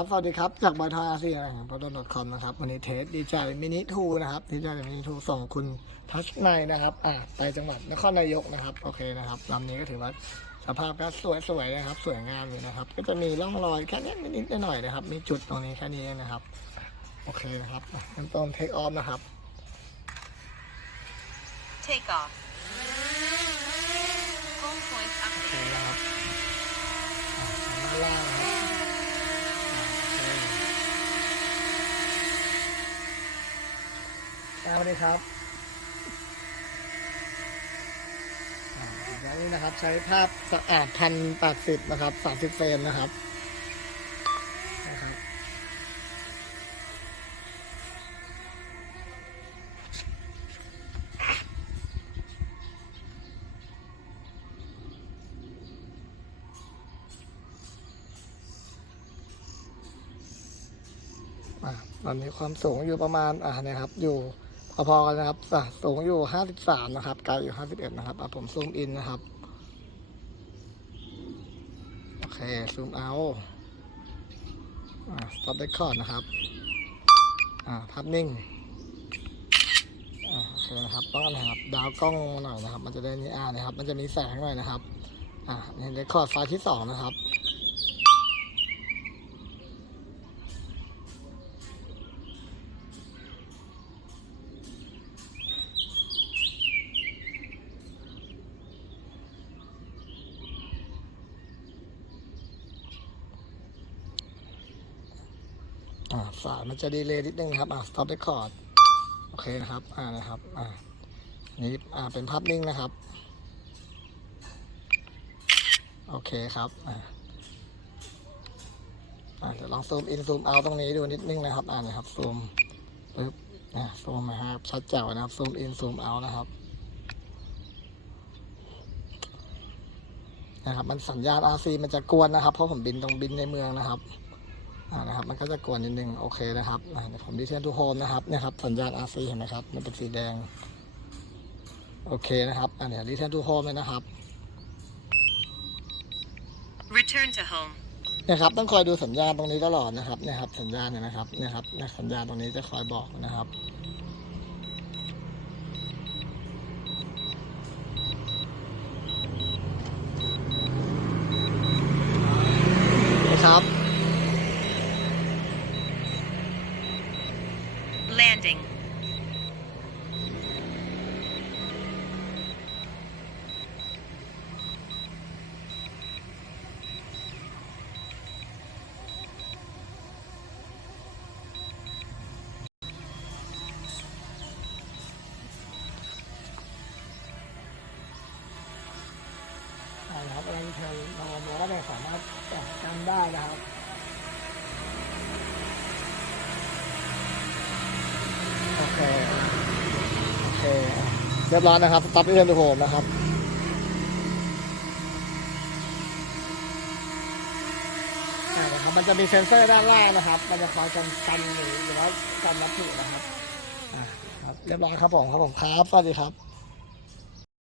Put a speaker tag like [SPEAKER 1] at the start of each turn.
[SPEAKER 1] ครับ สวัสดีครับ จากบอยทอยอาซีนะครับพอดนคอมนะครับ วันนี้เทสดีใจมินิทูนะครับดีใจมินิทูส่งคุณทัชในนะครับ อ่าไปจังหวัดนครนายกนะครับ โอเคนะครับลำนี้ก็ถือว่าสภาพก็สวยๆนะครับ สวยงามอยู่นะครับ ก็จะมีร่องรอยแค่นี้นิดๆหน่อยๆนะครับ มีจุดตรงนี้แค่นี้นะครับ โอเคนะครับขั้นตอนเทคออฟนะครับ
[SPEAKER 2] Take off. Home point
[SPEAKER 1] โอเค
[SPEAKER 2] update.
[SPEAKER 1] นะครับอะด้านล่างนะครับอะโอเค สวัสดีครับแล้วนี่นะครับใช้ภาพสะอาดพันแปดสิบนะครับสามสิบเฟรมนะครับนะครับอะตอนนี้ความสูงอยู่ประมาณอ่าเนี่ยครับอยู่ พอๆกันนะครับสูงอยู่ห้าสิบสามนะครับไกลอยู่ห้าสิบเอ็ดนะครับอะผมซูมอินนะครับโอเคซูมเอาอ่า stop record นะครับอ่าภาพนิ่งโอเคนะครับต้องกันนะครับดาวกล้องหน่อยนะครับ มันจะได้นี่อ่านะครับ มันจะมีแสงหน่อยนะครับ อ่านี่ record ไฟล์ที่สองนะครับ อ่าสายมันจะดีเลย์นิดนึงนะครับอ่า stop record โอเคนะครับ อ่านะครับอ่านี่อ่าเป็นภาพนิ่งนะครับ โอเคครับอ่าอ่าเดี๋ยวลองซูมอินซูมเอาตรงนี้ดูนิดนึงนะครับ อ่านะครับซูมปึ๊บอ่าซูมนะครับชัดแจ๋วนะครับซูมอินซูมเอานะครับนะครับ มันสัญญาณ RC มันจะกวนนะครับ เพราะผมบินตรงบินในเมืองนะครับ นะครับมันก็จะกวนนิดนึงโอเคนะครับอ่าเดี๋ยวผมดิเทนทูโฮมนะครับเนี่ยครับสัญญาณ RC เห็นไหมครับมันเป็นสีแดง โอเคนะครับอ่าเดี๋ยวดิเทนทูโฮมเลยนะครับ
[SPEAKER 2] Return to home.
[SPEAKER 1] เนี่ยครับต้องคอยดูสัญญาณตรงนี้ตลอดนะครับเนี่ยครับสัญญาณเนี่ยนะครับเนี่ยครับเนี่ยสัญญาณตรงนี้จะคอยบอกนะครับนะครับ
[SPEAKER 2] Landing.
[SPEAKER 1] อ่านะครับอะไรเทลเราบอกว่าเนี่ยสามารถจับกันได้นะครับ โอเค โอเคอะ เรียบร้อยนะครับสต็อปที่เทนโหมนะครับนะครับ มันจะมีเซ็นเซอร์ด้านล่างนะครับ มันจะคอยกันกันหรือว่ากันรัฐผิดนะครับอ่าครับ เรียบร้อยครับผมครับผมครับสวัสดีครับ